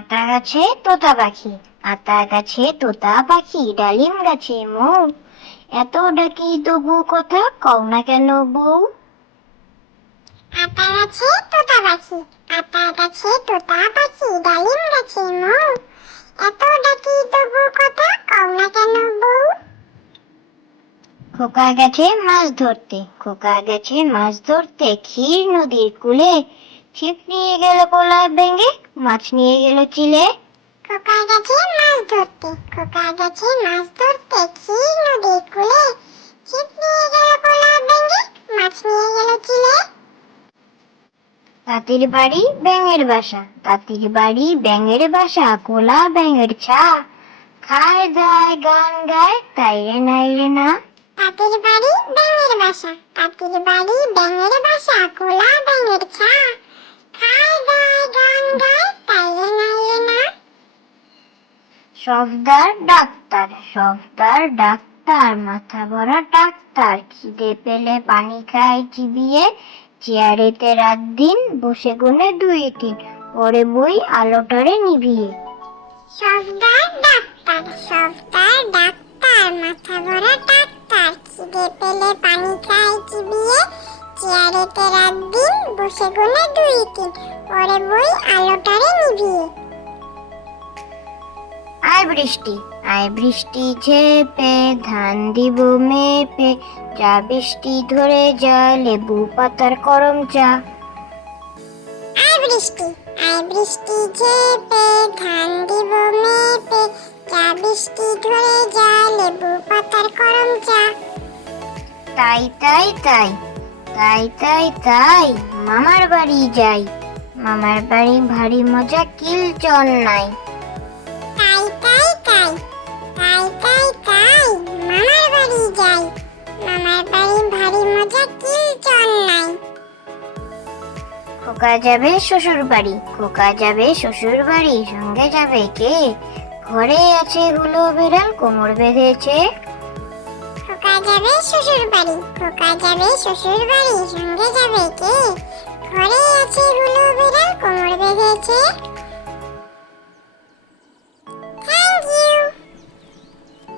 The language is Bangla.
আতা গাছে তোতা পাখি, আতা গাছে তোতা পাখি, ডালিম গাছে মৌ, এত ডাকি তবু কথা কও না কেন বউ। আতা গাছে তোতা পাখি, আতা গাছে তোতা পাখি, ডালিম গাছে মৌ, এত ডাকি তবু কথা কও না কেন বউ। খোকা গেছে মাছ ধরতে, খোকা গেছে মাছ ধরতে, ক্ষীর নদীর কূলে, ছিপ নিয়ে গেল কোলা ভেঙে, মাছ নিয়ে গেল চিলে। খোকা গেছে মাছ ধরতে, খোকা গেছে মাছ ধরতে, ক্ষীর নদীর কূলে, ছিপ নিয়ে গেল কোলা ভেঙে, মাছ নিয়ে গেল চিলে। তাঁতির বাড়ি ব্যাঙের বাসা, তাঁতির বাড়ি ব্যাঙের বাসা, কোলা ব্যাঙের ছা, খায় দায় গান গায় তাই রে নাই রে না। তাঁতির বাড়ি ব্যাঙের বাসা, তাঁতির বাড়ি ব্যাঙের বাসা, কোলা ব্যাঙের ছা, খায় দায় গান গায় তাই রে নাই রে না। সফদার ডাক্তার, সফদার ডাক্তার, মাথা ভরা ডাক্তার, খিদে পেলে পানি খায় চিবিয়ে, চেয়ারেতে রাত দিন বসে গুনে দুই তিন, পরে বই আলোটারে নিভিয়ে। সফদার ডাক্তার, সফদার ডাক্তার, মাথা ভরা ডাক্তার, খিদে পেলে পানি খায় চিবিয়ে, চেয়ারেতে রাত দিন বসে গুনে দুই তিন, পরে বই আলোটারে নিভিয়ে। আয় বৃষ্টি, আয় বৃষ্টি ঝেপে, ধান দিব মেপে, যা বৃষ্টি ধরে যা, লেবু পাতার করম চা। আয় বৃষ্টি, আয় বৃষ্টি ঝেপে, ধান দিব মেপে, যা বৃষ্টি ধরে যা, লেবু পাতার করম চা। তাই তাই তাই, তাই তাই তাই, মামার বাড়ি যাই, মামার বাড়ি ভারী মজা কিল চন নাই। তাই তাই তাই, তাই তাই তাই, মামার বাড়ি যাই, মামার বাড়ি ভারী মজা কিল চন নাই। খোকা যাবে শ্বশুর বাড়ি, খোকা যাবে শ্বশুর বাড়ি, সঙ্গে যাবে কে, ঘরে আছে হুলো বেড়াল কোমর বেঁধেছে। খোকা যাবে শ্বশুর বাড়ি, খোকা যাবে শ্বশুর বাড়ি, সঙ্গে যাবে কে, ঘরে আছে হুলো বিড়াল কোমর বেঁধেছে।